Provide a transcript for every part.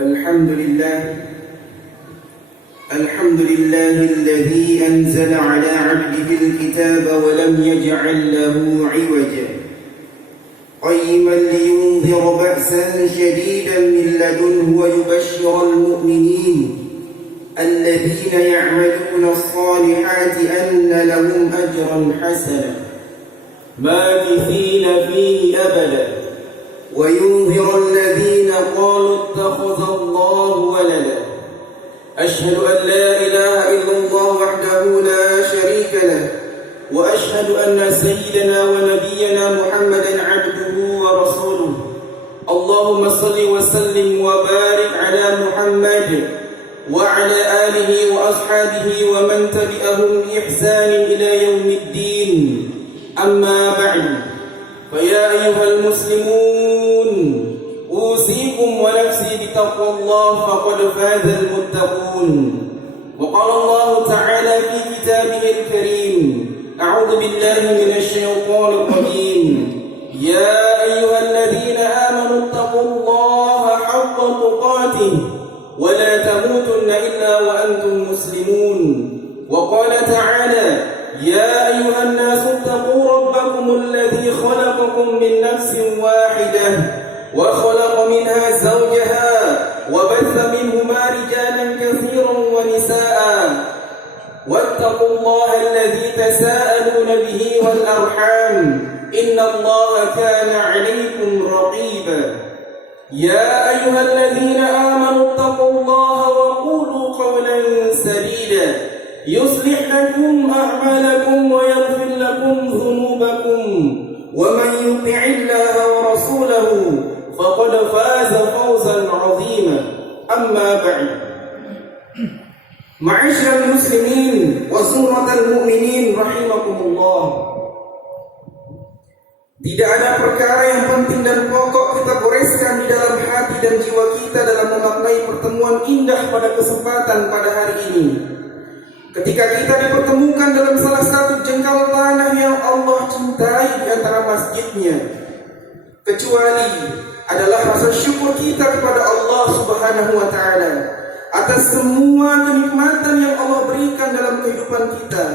الحمد لله الذي أنزل على عبده الكتاب ولم يجعل له عوجا قيما لينذر بأسا شديدا من لدنه ويبشر المؤمنين الذين يعملون الصالحات أن لهم أجرا حسنا ماكثين فيه أبدا وينذر الذين قالوا اتخذ الله ولدا أشهد أن لا إله إلا الله وحده لا شريك له وأشهد أن سيدنا ونبينا محمدا عبده ورسوله اللهم صل وسلم وبارك على محمد وعلى آله وأصحابه ومن تبعهم بإحسان إلى يوم الدين أما بعد فيا أيها المسلمون أوصيكم ونفسي بتقوى الله فقد فاز المتقون وقال الله تعالى في كتابه الكريم أعوذ بالله من الشيطان الرجيم يا أيها الذين آمنوا اتقوا الله حق تقاته ولا تموتن إلا وأنتم مسلمون وقال تعالى يا أيها الناس اتقوا ربكم الذي خلقكم من نفس واحدة وخلق منها زوجها وبث منهما رجالا كثيرا ونساء واتقوا الله الذي تساءلون به والأرحام إن الله كان عليكم رقيبا يا أيها الذين آمنوا اتقوا الله وقولوا قولا سديدا يصلح لكم أعمالكم ويغفر لكم ذنوبكم ومن يطع الله ورسوله فقد فاز فوزا عظيما أما بعد معاشر المسلمين وزمرة المؤمنين رحمكم الله. Tidak ada perkara yang penting dan pokok kita goreskan di dalam hati dan jiwa kita dalam memaknai pertemuan indah pada kesempatan pada hari ini. Ketika kita dipertemukan dalam salah satu jengkal tanah yang Allah cintai di antara masjidnya, kecuali adalah rasa syukur kita kepada Allah Subhanahu wa Ta'ala atas semua kenikmatan yang Allah berikan dalam kehidupan kita,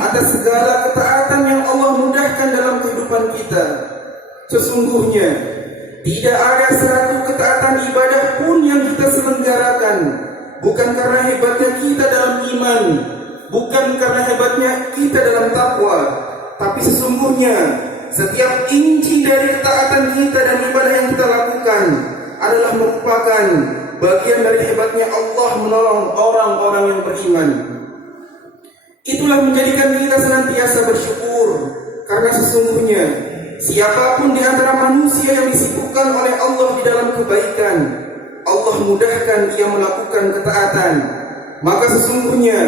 atas segala ketaatan yang Allah mudahkan dalam kehidupan kita. Sesungguhnya tidak ada satu ketaatan ibadah pun yang kita selenggarakan bukan karena hebatnya kita dalam iman, bukan karena hebatnya kita dalam takwa, tapi sesungguhnya setiap inci dari ketaatan kita dan ibadah yang kita lakukan adalah merupakan bagian dari hebatnya Allah menolong orang-orang yang beriman. Itulah menjadikan kita senantiasa bersyukur, karena sesungguhnya siapapun di antara manusia yang disibukkan oleh Allah di dalam kebaikan, Allah mudahkan ia melakukan ketaatan, maka sesungguhnya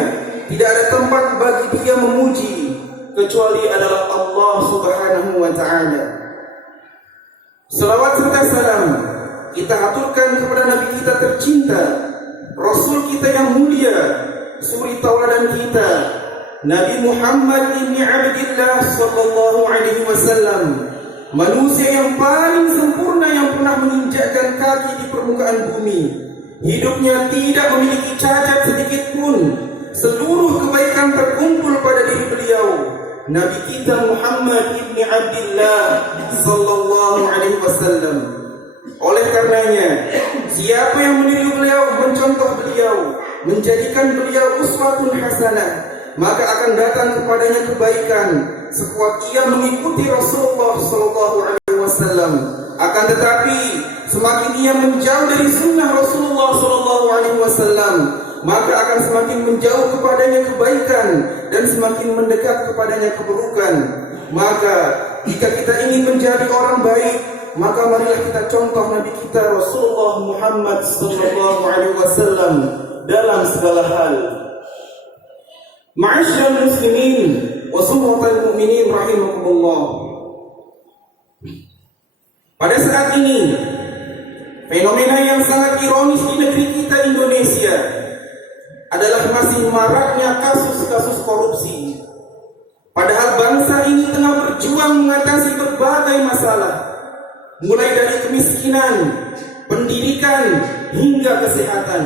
tidak ada tempat bagi dia memuji kecuali adalah Allah Subhanahu wa Ta'ala. Salawat serta salam kita aturkan kepada Nabi kita tercinta, Rasul kita yang mulia, suri tauladan kita, Nabi Muhammad ibn Abdillah sallallahu alaihi wasallam, manusia yang paling sempurna yang pernah menginjakkan kaki di permukaan bumi. Hidupnya tidak memiliki cacat sedikit pun. Seluruh kebaikan terkumpul pada diri beliau, Nabi kita Muhammad ibn Abdillah sallallahu alaihi wasallam. Oleh karenanya, siapa yang meniru beliau, mencontoh beliau, menjadikan beliau uswatun hasanah, maka akan datang kepadanya kebaikan sekuat ia mengikuti Rasulullah sallallahu alaihi wasallam. Akan tetapi semakin ia menjauh dari sunnah Rasulullah sallallahu alaihi wasallam, maka akan semakin menjauh kepadanya kebaikan dan semakin mendekat kepadanya keburukan. Maka jika kita ingin menjadi orang baik, maka marilah kita contoh Nabi kita Rasulullah Muhammad sallallahu alaihi wasallam dalam segala hal. Ma'asyiral muslimin wa summatal mu'minin rahimakumullah. Pada saat ini, fenomena yang sangat ironis di negeri kita Indonesia adalah masih maraknya kasus-kasus korupsi. Padahal bangsa ini tengah berjuang mengatasi berbagai masalah, mulai dari kemiskinan, pendidikan, hingga kesehatan.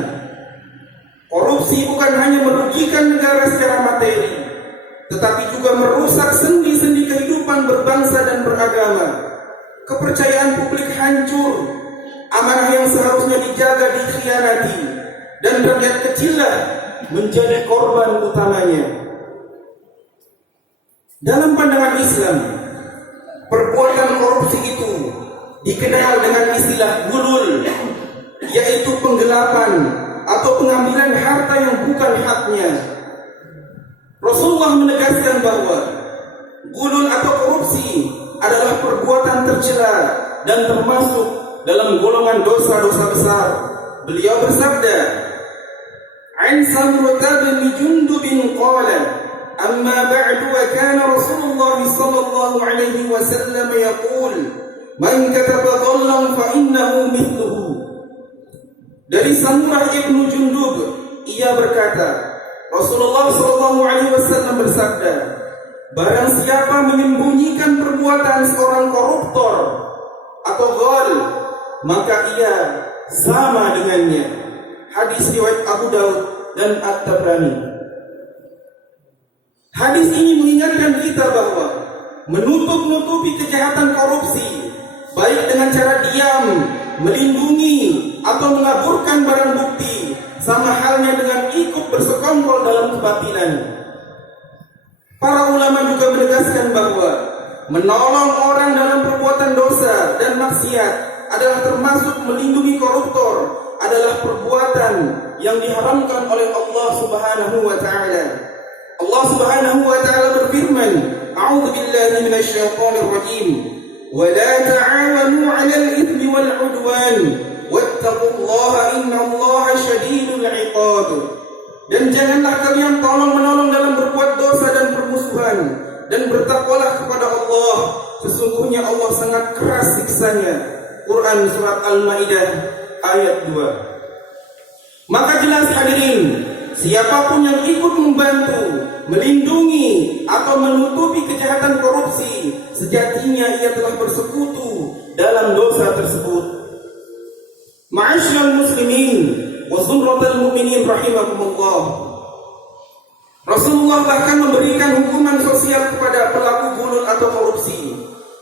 Korupsi bukan hanya merugikan negara secara materi, tetapi juga merusak sendi-sendi kehidupan berbangsa dan beragama. Kepercayaan publik hancur, amanah yang seharusnya dijaga dikhianati, dan rakyat kecillah menjadi korban utamanya. Dalam pandangan Islam, perbuatan korupsi itu dikenal dengan istilah gulul, yaitu penggelapan atau pengambilan harta yang bukan haknya. Rasulullah menegaskan bahwa gulul atau korupsi adalah perbuatan tercela dan termasuk dalam golongan dosa-dosa besar. Beliau bersabda, "An Samurah bin Jundub qala, amma ba'du wa kana Rasulullah sallallahu alaihi wasallam yaqul, man kataba dhallan fa innahu mithluhu." Dari Samurah ibnu Jundub, ia berkata, Rasulullah sallallahu alaihi wasallam bersabda, barang siapa menyembunyikan perbuatan seorang koruptor atau ghal, maka ia sama dengannya. Hadis riwayat Abu Daud dan At-Tabrani. Hadis ini mengingatkan kita bahwa menutup-nutupi kejahatan korupsi, baik dengan cara diam, melindungi, atau mengaburkan barang bukti, sama halnya dengan ikut bersekongkol dalam kebatilan. Para ulama juga menegaskan bahwa menolong orang dalam perbuatan dosa dan maksiat adalah termasuk melindungi koruptor, adalah perbuatan yang diharamkan oleh Allah Subhanahu wa taala. Allah Subhanahu wa taala berfirman, "A'udzu billahi minasyaitonir rajim. Wa la ta'awanu 'alal itsmi wal 'udwan, wattaqullaha innallaha syadidul 'iqab." Dan janganlah kalian tolong-menolong dalam berbuat dosa dan permusuhan, dan bertakwalah kepada Allah, sesungguhnya Allah sangat keras siksanya. Quran surat Al-Maidah ayat 2. Maka jelas hadirin, siapapun yang ikut membantu, melindungi atau menutupi kejahatan korupsi, sejatinya ia telah bersekutu dalam dosa tersebut. Ma'asyiral muslimin wa zumratal mu'minin rahimakumullah. Rasulullah bahkan memberikan hukuman sosial kepada pelaku gulul atau korupsi.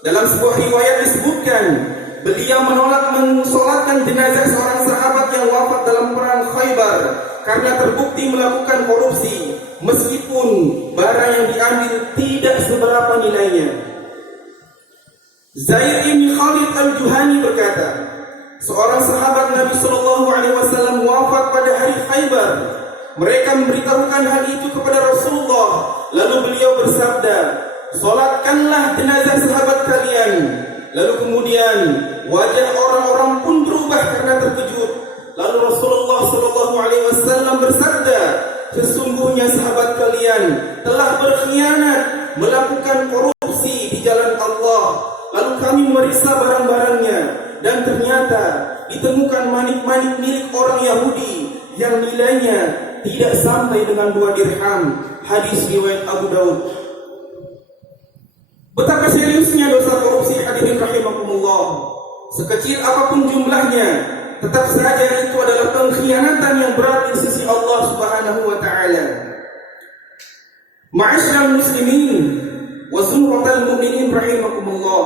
Dalam sebuah riwayat disebutkan, beliau menolak mensolatkan jenazah seorang sahabat yang wafat dalam perang Khaybar karena terbukti melakukan korupsi, meskipun barang yang diambil tidak seberapa nilainya. Zaid bin Khalid al-Juhani berkata, seorang sahabat Nabi Shallallahu Alaihi Wasallam wafat pada hari Khaybar. Mereka memberitahukan hal itu kepada Rasulullah. Lalu beliau bersabda, "Solatkanlah jenazah sahabat kalian." Lalu kemudian wajah orang-orang pun berubah karena terkejut. Lalu Rasulullah Shallallahu Alaihi Wasallam bersabda, "Sesungguhnya sahabat kalian telah berkhianat, melakukan korupsi di jalan Allah. Lalu kami memeriksa barang-barangnya, dan ternyata ditemukan manik-manik milik orang Yahudi yang nilainya tidak sampai dengan 2 dirham. Hadis riwayat Abu Daud. Betapa seriusnya dosa korupsi, hadirin rahimakumullah. Sekecil apapun jumlahnya, tetap saja itu adalah pengkhianatan yang berat di sisi Allah Subhanahu wa taala. Ma'asyiral muslimin wa zumratal mu'minin rahimakumullah.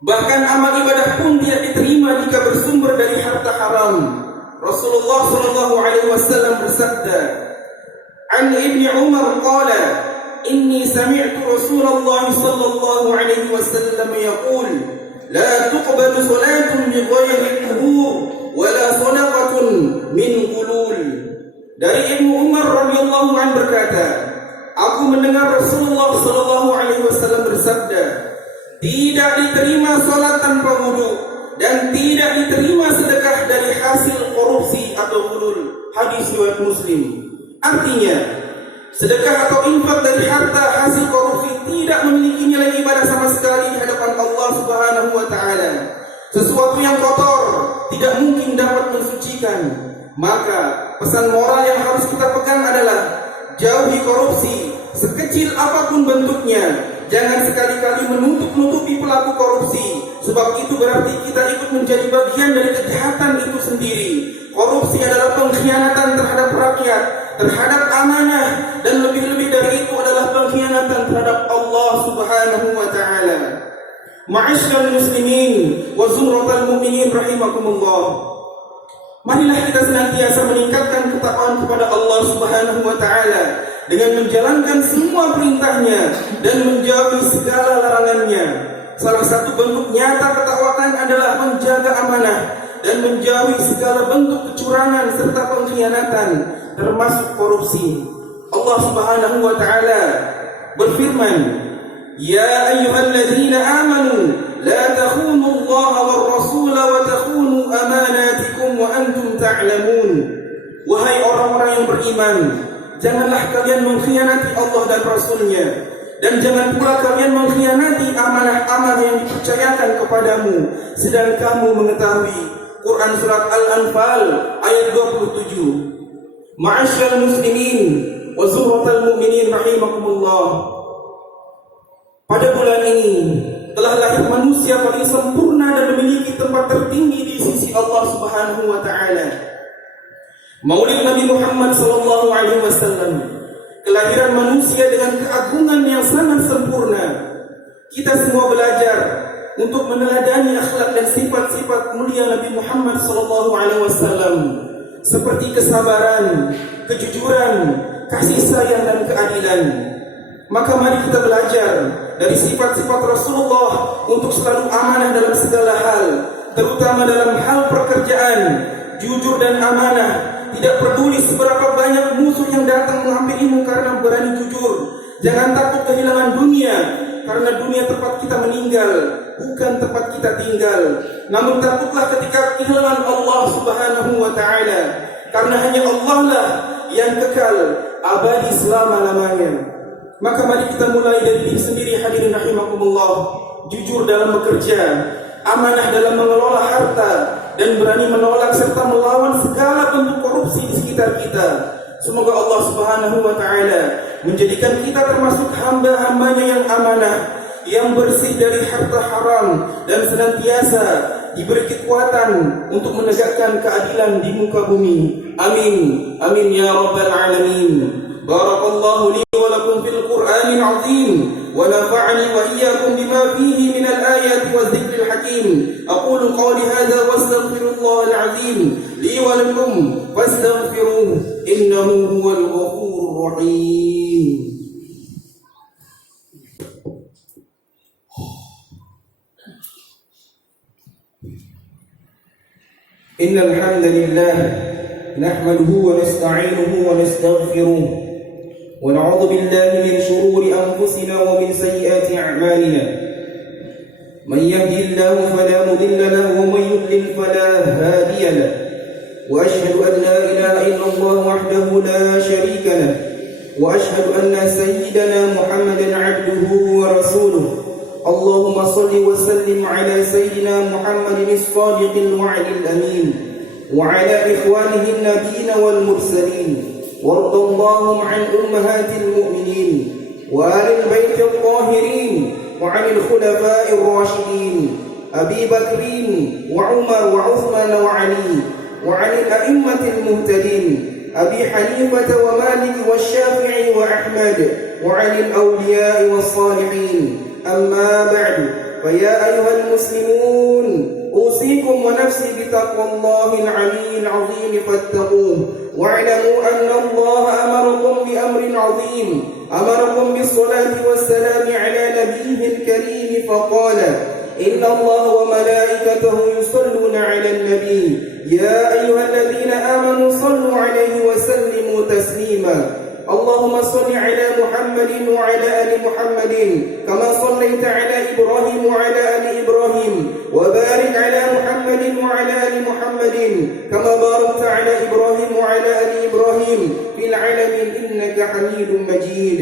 Bahkan amal ibadah pun tidak diterima jika bersumber dari harta haram. Rasulullah sallallahu alaihi wasallam bersabda, "An Ibnu Umar qala, inni sami'tu Rasulullah sallallahu alaihi wasallam yaqul, la tuqbalu salatun bi ghairi tuhur wa la sadaqatun min ghulul." Dari Ibnu Umar radhiyallahu anhu berkata, aku mendengar Rasulullah sallallahu alaihi wasallam bersabda, tidak diterima salat tanpa wudu dan tidak diterima sedekah dari hasil korupsi atau ghulul. Hadis riwayat Muslim. Artinya, sedekah atau infak dari harta hasil korupsi tidak memiliki nilai ibadah sama sekali di hadapan Allah Subhanahu wa taala. Sesuatu yang kotor tidak mungkin dapat mensucikan. Maka pesan moral yang harus kita pegang adalah jauhi korupsi sekecil apapun bentuknya, Jangan sekali-kali menutup-nutupi pelaku korupsi, sebab itu berarti kita ikut menjadi bagian dari kejahatan itu sendiri. Korupsi adalah pengkhianatan terhadap rakyat, terhadap amanah, dan lebih-lebih dari itu adalah pengkhianatan terhadap Allah Subhanahu wa taala. Ma'asyiral muslimin wa zumratal mu'minin rahimakumullah. Marilah kita senantiasa meningkatkan ketakwaan kepada Allah Subhanahu wa taala dengan menjalankan semua perintahnya dan menjauhi segala larangannya. Salah satu bentuk nyata ketakwaan adalah menjaga amanah dan menjauhi segala bentuk kecurangan serta pengkhianatan, termasuk korupsi. Allah Subhanahu wa taala berfirman, "Ya ayyuhalladzina amanu la takhunu Allah war rasul wa takhunu amanatikum wa antum ta'lamun." Wahai orang-orang yang beriman, janganlah kalian mengkhianati Allah dan Rasul-Nya, dan jangan pula kalian mengkhianati amanah-amanah yang dipercayakan kepadamu, sedang kamu mengetahui. Quran Surat Al-Anfal ayat 27. Ma'asyiral muslimin wa zumratal mu'minin rahimakumullah. Pada bulan ini telah lahir manusia paling sempurna dan memiliki tempat tertinggi di sisi Allah Subhanahu wa taala. Maulid Nabi Muhammad sallallahu alaihi wasallam, kelahiran manusia dengan keagungan yang sangat sempurna. Kita semua belajar untuk meneladani akhlak dan sifat-sifat mulia Nabi Muhammad sallallahu alaihi wasallam, seperti kesabaran, kejujuran, kasih sayang dan keadilan. Maka mari kita belajar dari sifat-sifat Rasulullah untuk selalu amanah dalam segala hal, terutama dalam hal pekerjaan, jujur dan amanah. Tidak peduli seberapa banyak musuh yang datang menghampirimu karena berani jujur. Jangan takut kehilangan dunia, karena dunia tempat kita meninggal, bukan tempat kita tinggal. Namun takutlah ketika kehilangan Allah Subhanahu wa taala, karena hanya Allah lah yang kekal abadi selama-lamanya. Maka mari kita mulai dari diri sendiri, hadirin rahimakumullah. Jujur dalam bekerja, amanah dalam mengelola harta, dan berani menolak serta melawan segala bentuk korupsi di sekitar kita. Semoga Allah Subhanahu wa taala menjadikan kita termasuk hamba-hambanya yang amanah, yang bersih dari harta haram, dan senantiasa diberi kekuatan untuk menegakkan keadilan di muka bumi. Amin. Amin ya rabbal alamin. Barakallahu li wa lakum fil Qur'anil azim wa nafa'ani wa iyyakum bima fihi min al-ayati wa dhikril hakim. Aqulu qawli hadha wa astaghfirullahal azim li wa lakum fastaghfiruhu innahu huwal ghafurur rahim. Innal hamdalillah nahmaduhu wa nasta'inuhu wa nastaghfiruh ونعوذ بالله من شرور أنفسنا ومن سيئات أعمالنا. من يهدي الله فلا مضل له ومن يضلل فلا هادي له. وأشهد أن لا إله إلا الله وحده لا شريك له. وأشهد أن سيدنا محمدا عبده ورسوله. اللهم صل وسلم على سيدنا محمد الصادق الوعد الأمين وعلى إخوانه النبيين والمرسلين. وارض اللهم عن أمهات المؤمنين وآل البيت الطاهرين وعن الخلفاء الراشدين أبي بكر وعمر وعثمان وعلي وعن الأئمة المهتدين أبي حنيفة ومالك والشافعي وأحمد وعن الأولياء والصالحين. أما بعد، فيا أيها المسلمون، أوصيكم ونفسي بتقوى الله العلي العظيم فاتقوه. واعلموا أن الله أمركم بأمر عظيم، أمركم بالصلاة والسلام على نبيه الكريم فقال: إن الله وملائكته يصلون على النبي يا أيها الذين آمنوا صلوا عليه وسلموا تسليما. اللهم صل على محمد وعلى آل محمد كما صليت على إبراهيم وعلى آل إبراهيم، وبارك على محمد وعلى آل محمد كما باركت على إبراهيم وعلى آل إبراهيم في العالمين إنك حميد مجيد.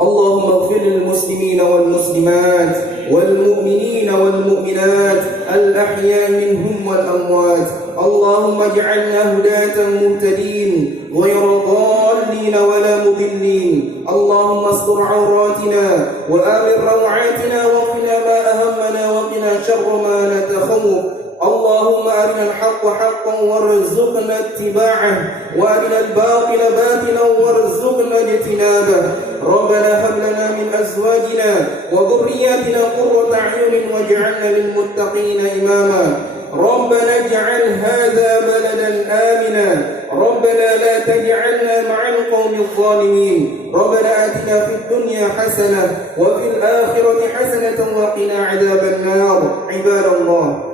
اللهم اغفر للمسلمين والمسلمات والمؤمنين والمؤمنات الأحياء منهم والأموات. اللهم اجعلنا هداة مهتدين غير ضالين ولا مضلين. اللهم استر عوراتنا وآمن روعاتنا وقنا ما أهمنا وقنا شر ما نتخوف. اللهم أرنا الحق حقا وارزقنا اتباعه وأرنا الباطل باطلا وارزقنا اجتنابه. ربنا هب لنا من أزواجنا وذرياتنا قرة أعين واجعلنا للمتقين إماما. ربنا اجعل هذا بلدا آمنا. ربنا لا تجعلنا مع القوم الظالمين. ربنا آتنا في الدنيا حسنة وفي الآخرة حسنة وقنا عذاب النار. عباد الله،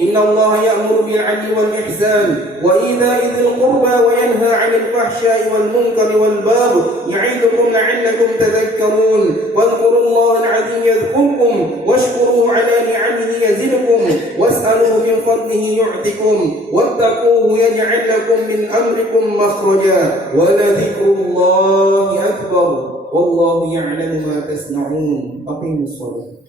إن الله يأمر بالعدل والإحسان وإيتاء ذي القربى وينهى عن الفحشاء والمنكر والبغي يعظكم لعلكم تذكرون. واذكروا الله العظيم يذكركم واشكروه على نعمه يزدكم واسألوه من فضله يعطكم واتقوه يجعل لكم من أمركم مخرجا. ولذكر الله أكبر والله يعلم ما تصنعون. أقيموا الصلاة.